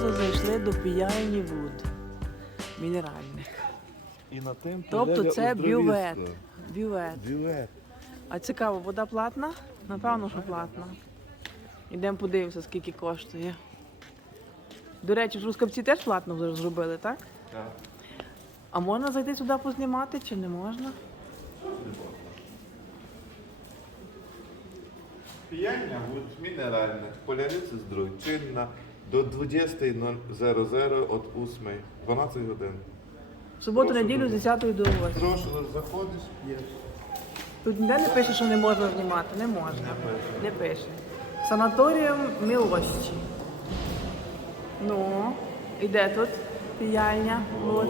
зразу зайшли до піяйні вуд мінеральних. І на тим Тобто це бювет. Бювет. Бювет. А цікаво, вода платна? Напевно, що платна. Ідемо подивимося, скільки коштує. До речі, в Трускавці теж платно вже зробили, так? Так. А можна зайти сюди познімати чи не можна? Піяння мінеральне, поляриця здруй, чинна, до 20.00 от 8, 12 годин. В суботу, Прошу неділю з 10 до 8. Прошу, заходиш, п'єш. Тут ніде не пише, що не можна знімати. Не можна. Не пише. Не пише. Санаторіум Мілощі. Ну, і де тут піяльня? От.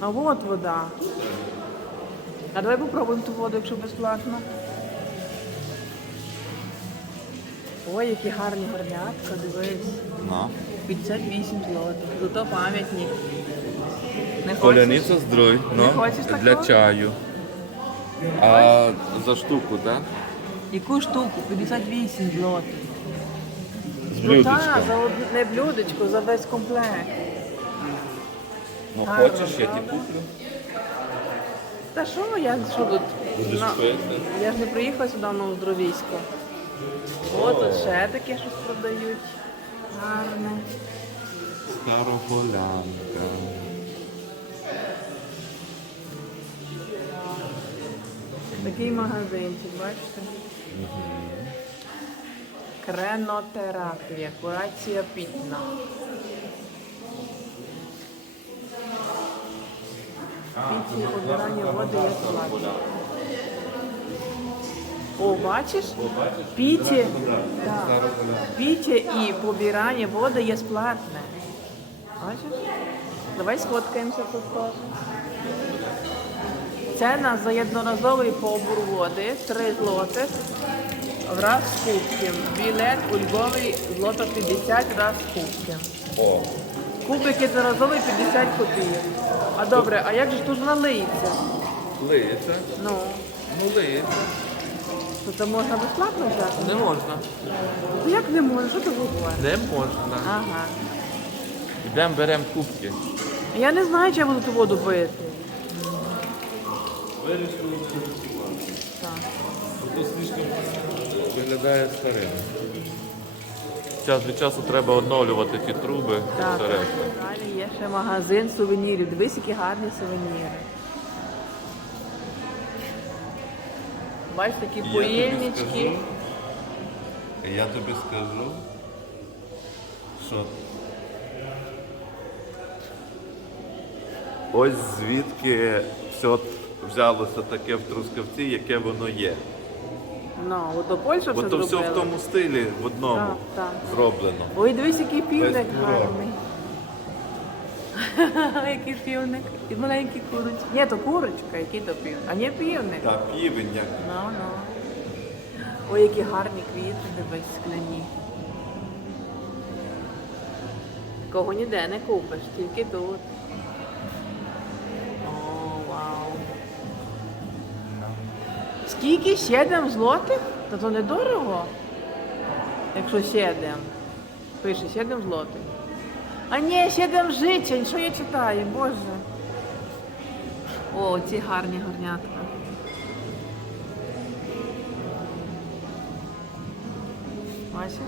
А от вода. А давай попробуємо ту воду, якщо безплатно. Ой, які гарні горнятка, дивись. На. 58 злотих. Зато пам'ятник. Не хочеш? Поляниця здруй, ну, хочеш для чаю. А за штуку, так? Яку штуку? 58 злотих. З Ну так, блюдечком. за одне блюдечко, за весь комплект. Ну Гарно, хочеш, я ті правда? куплю. Та що я що тут? Будеш На- пити. Я ж не приїхала сюди на Оздровійсько. О, тут ще таке щось продають. Гарне. Старополянка. Такий магазинчик, бачите? Кренотерапія, курація пітна. Піті обирання води є платне. О, бачиш? Піті, да. Піті і побирання води є сплатне. Бачиш? Давай сфоткаємося тут теж. Ціна за jednoразовий побур води 3 злотих раз з кубком. Білет у Львові злото 50 раз з кубком. О, Кубик jednoразовий 50 копійок. А добре, а як же тут вона лиється? лиється. Ну, Ну лиється. То це можна безплатно взяти? Не можна. Ну, Як не можна? Що ти говориш? Не можна. Ага. Йдемо беремо кубки. Я не знаю, чи я буду ту воду пити. Вирішили не ризикувати. Так. Ото слишком виглядає старим. Час від часу треба оновлювати ті труби. Так, все решта. далі є ще магазин сувенірів. Дивись, які гарні сувеніри. Бачиш, такі Я тобі скажу, Я тобі скажу, що ось звідки все взялося таке в Трускавці, яке воно є. Ну, от до Польща Бо то все в тому стилі в одному Так, так. зроблено. Ой, дивись, який півник гарний. який півник. І маленькі курочки. Ні, то курочка, який то півник. А ні, півник. Та півень як. Ну, ну. Ой, які гарні квіти, дивись, скляні. Такого ніде не купиш, тільки тут. О, вау. Скільки? Сідем злотих? Та то недорого. Якщо сідем. Пише, сідем злотих. А ні, сідем жичень, що я читаю, боже. О, ці гарні горнятка. Бачиш?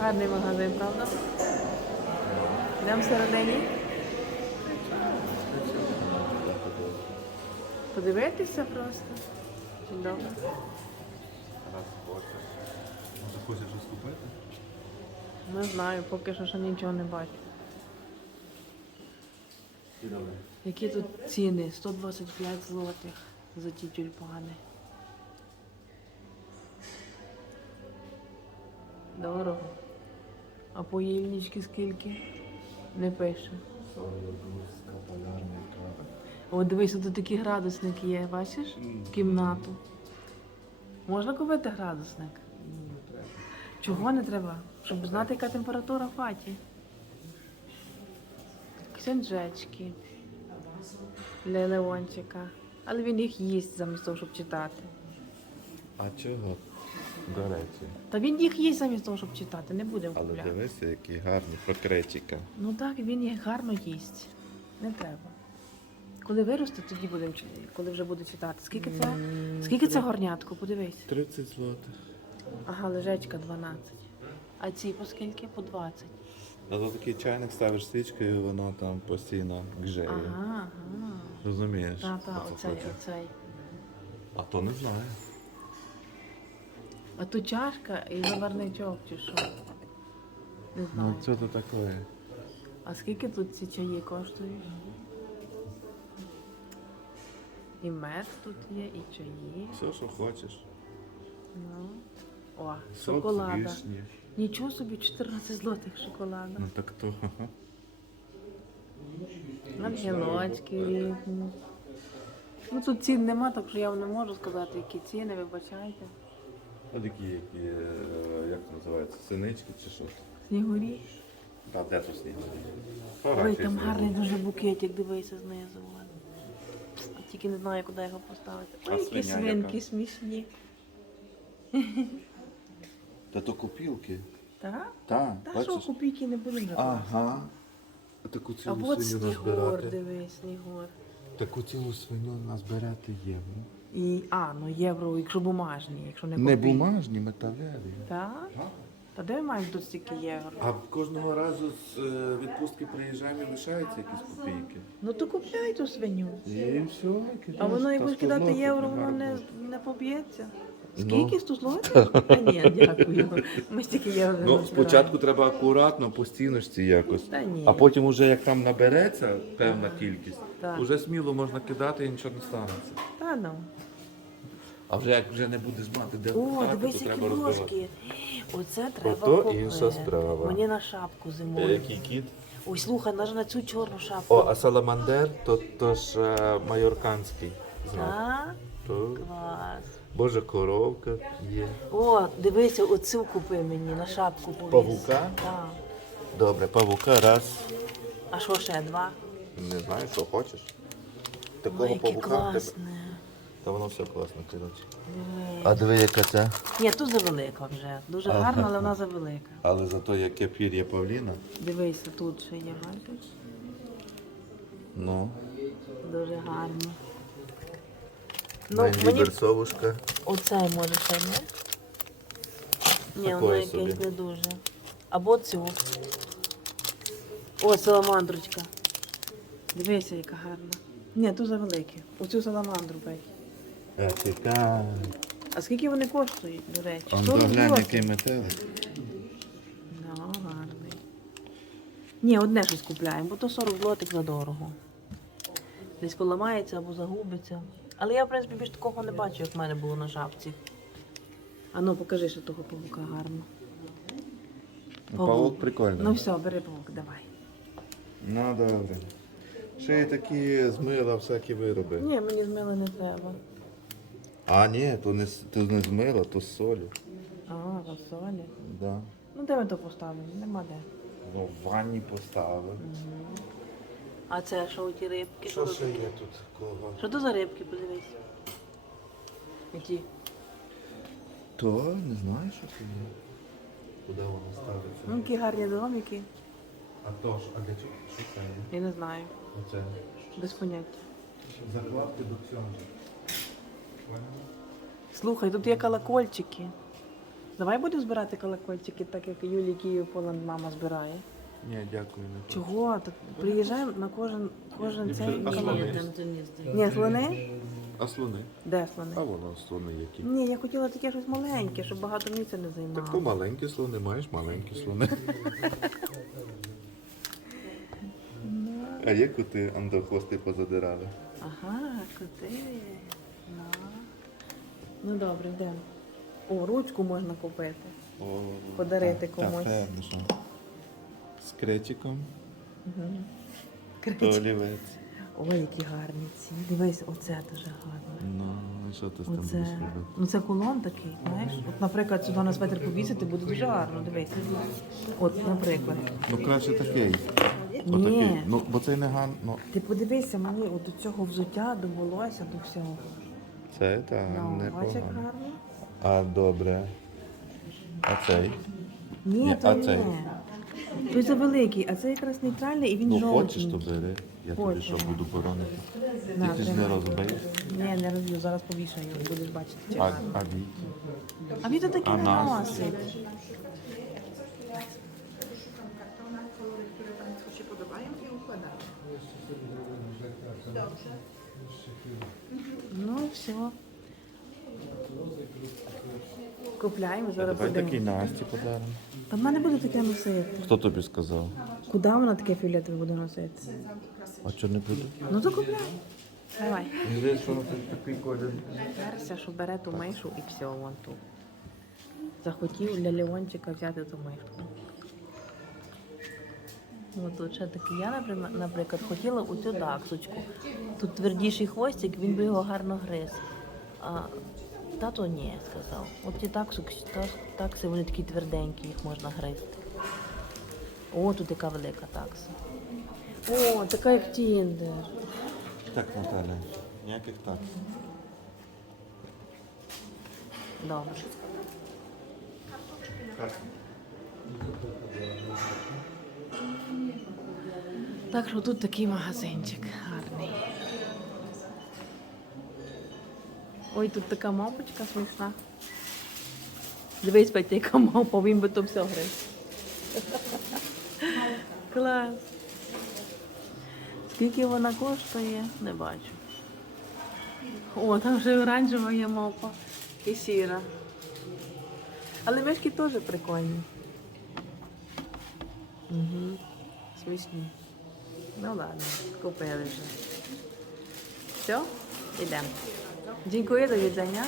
Гарний магазин, правда? Йдемо всередині. Подивитися просто. Добре? Раз хочеш. Може хочеш щось купити? Не знаю, поки що ще нічого не бачу. Які тут ціни? 125 злотих за ті тюльпани. Дорого. А поїльнички скільки? Не пише. О, дивись, тут такий градусник є, бачиш? Кімнату. Можна купити градусник? Чого не треба? Щоб знати, яка температура в хаті. Ксенджечки для Леончика. Але він їх їсть замість того, щоб читати. А чого? До речі. Та він їх їсть замість того, щоб читати, не будемо Але купляти. дивися, який гарний прокретіка. Ну так, він їх гарно їсть. Не треба. Коли виросте, тоді будемо читати. Коли вже буде читати. Скільки це? Скільки це горнятко? Подивись. 30 злотих. Ага, лежечка 12. А ці по скільки? По 20. Ну, то такий чайник ставиш свічкою, і воно там постійно гжеє. Ага, ага. Розумієш? Так, так, Оце оцей, хоче. оцей. А то не знаю. А тут чашка і заварничок чи що? Не знаю. Ну, це то таке. А скільки тут ці чаї коштують? І мед тут є, і чаї. Все, що хочеш. Ну. О, шоколада. вишні. Нічого собі 14 злотих шоколада. Ну так то. Ангелочки різні. Ну тут цін нема, так що я вам не можу сказати, які ціни, вибачайте. Ось такі, які, е, як це називається, синички чи що? Снігурі. Та де тут сніг? Ой, там гарний дуже букетик, дивися знизу. вон. Тільки не знаю, куди його поставити. А Ой, які свиня свинки яка? смішні. Та то копілки. Так? Так, Та що копійки не вже класти. Ага. Таку А цілу от свиню снігур, назбирати. дивись, снігур. Таку цілу свиню назбирати євро. І, а, ну євро, якщо бумажні, якщо не Не копійки. бумажні, металеві. Так? Та де ми маємо тут стільки євро? А кожного разу з е, відпустки приїжджаємо і лишаються якісь копійки. Ну то купляй ту свиню. І все, А воно як кидати євро, воно не, не поб'ється. Ну. Скільки 100 злотих? Та ні, дякую. Ми стільки не Ну, спочатку треба акуратно, по стіночці якось. Та ні. А потім, уже як там набереться певна кількість, Так. вже сміло можна кидати і нічого не станеться. Та ну. А вже як вже не будеш мати де О, пхати, дивись, які розбивати. ложки. Оце треба Ото купити. інша справа. Мені на шапку Е, зимою. Який кіт? Ой, слухай, навіть на цю чорну шапку. О, а саламандер то, то ж е, майорканський знак. Так? То, Клас. Боже, коровка є. О, дивися, оцю купи мені на шапку повісь. Павука? Так. Добре, павука раз. А що ще два? Не знаю, що хочеш. Такого Ой, яке павука. в тебе- класне. Та воно все класно, коротше. А диви, яка це. Ні, тут завелика вже. Дуже гарна, але вона завелика. Але зато яке пір'я павліна. Дивися, тут ще є бачиш? Ну, Дуже гарні. Ну, мені берсовушка. оцей може ще не? Ні, воно Такої якесь собі. не дуже. Або цю. О, саламандрочка. Дивися, яка гарна. Ні, тут завеликі. Оцю саламандру бей. А чекай. А скільки вони коштують, до речі? Он 40 доглянь, злотих. який метелик. Ну, гарний. Ні, одне щось купляємо, бо то 40 злотих за дорого. Десь поламається або загубиться. Але я, в принципі, більш такого не бачу, як в мене було на шапці. А ну, покажи, що того павука гарно. Ну, Павук прикольний. Ну все, бери павук, давай. Ну, добре. Ще й такі з мила всякі вироби. Ні, мені з мила не треба. А, ні, то не, з- то не з мила, то з солі. А, розсолі. Да. Ну, де ми то поставимо? Нема де. Ну, в ванні поставив. А це що у ті рибки? Що ще є тут такого? Що то за рибки, подивись? Які? То не знаю, що це є. Куди воно ставиться? Ну, які гарні домики. А то ж, а для чого? Що це є? Я не знаю. Оце. Без поняття. Закладки до цього. Слухай, тут є колокольчики. Давай будемо збирати колокольчики, так як Юлі Київ Поланд мама збирає. Ні, дякую, не хочу. Чого? Так приїжджаємо на кожен кожен цей А слони? Ні, слони? А слони? Де слони? А воно слони які. Ні, я хотіла таке щось маленьке, щоб багато місця не Так то маленькі слони, маєш маленькі слони. А є коти андохвости позадирали? Ага, коти. Ну, ну добре, йдемо. О, ручку можна купити. О, Подарити комусь. Та, певно, що. З кречиком, Угу. то олівець. Ой, які гарні ці. Дивись, оце дуже гарно. Ну, і що ти з тим будеш Оце. робити? Ну це кулон такий, знаєш? От, наприклад, сюди на светр повісити буде дуже гарно, дивись. От, наприклад. Ну краще такий. Ні. Отакий. Ну, бо цей не ган. Ну, Ти подивися мені от до цього взуття, до волосся, до всього. це так, Ну, не бачиш, як погано. гарно? А добре. А цей? Ні, Ні, то а ні. цей? Той завеликий, а це якраз нейтральний і він Ну хочеш, то бери. Я тобі Хочу. що буду боронити. На, Ти ж не тримай. розбиєш. Ні, не розб'ю, зараз повішаю, будеш бачити. А, а віки? А він таки а не нас? носить. kartonach, które Państwu się podobają i układamy. Ну, все. Купляємо, зараз Давай будемо. такий Насті подаримо. Та в мене буде таке носити. Хто тобі сказав? Куди вона таке фіолетове буде носити? А що не буде? Ну то купляй. Давай. Мені що воно такий колір. Перся, що бере ту мишу і все, вон ту. Захотів для Леончика взяти ту мишку. От тут ще таке. Я, наприклад, наприклад, хотіла оцю даксочку. Тут твердіший хвостик, він би його гарно гриз. А тато ні, сказав. От ті таксуки, та- такси, вони такі тверденькі, їх можна гризти. О, тут яка велика такса. О, така як тіндер. Так, Наталя. Ніяких так. Добре. Так що тут такий магазинчик Ой, тут така мавпочка смішна. Дивись, Петя, яка мавпа, він би то все гриз. Клас. Скільки вона коштує, не бачу. О, там вже оранжева є мавпа і сіра. Але мишки теж прикольні. Угу. Смішні. Ну ладно, купили вже. Все, йдемо. Дякую за віддання.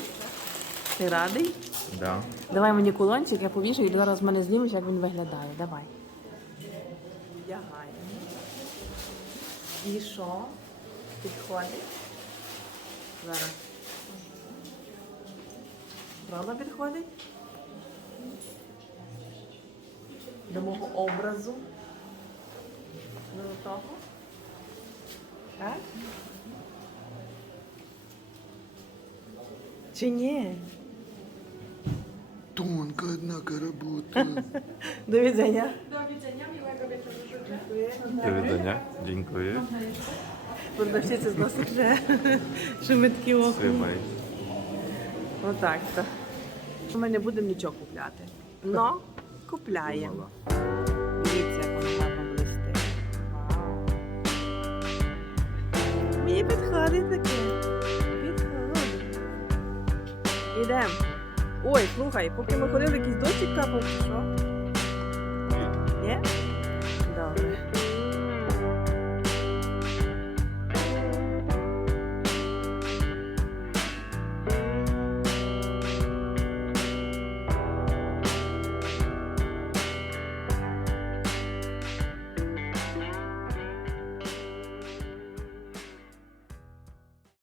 Ти радий? Да. Давай мені кулончик, я повішу і зараз мене знімеш, як він виглядає. Давай. Вдягаємо. І що? Підходить? Зараз. Правда підходить? До мого образу. До того. Так? Чи ні? Тонка, однако, робота. До widzenia. До видання. Дякую. Продавщиця зносить вже шеметки оку. Тримай. Отак то. Ми не будемо нічого купляти. Но купляємо. Дивіться, як гарно блистить. Мені. Підходить. Ідемо. Ой, слухай, поки ми ходили, якийсь дощик капав, чи що? Ні?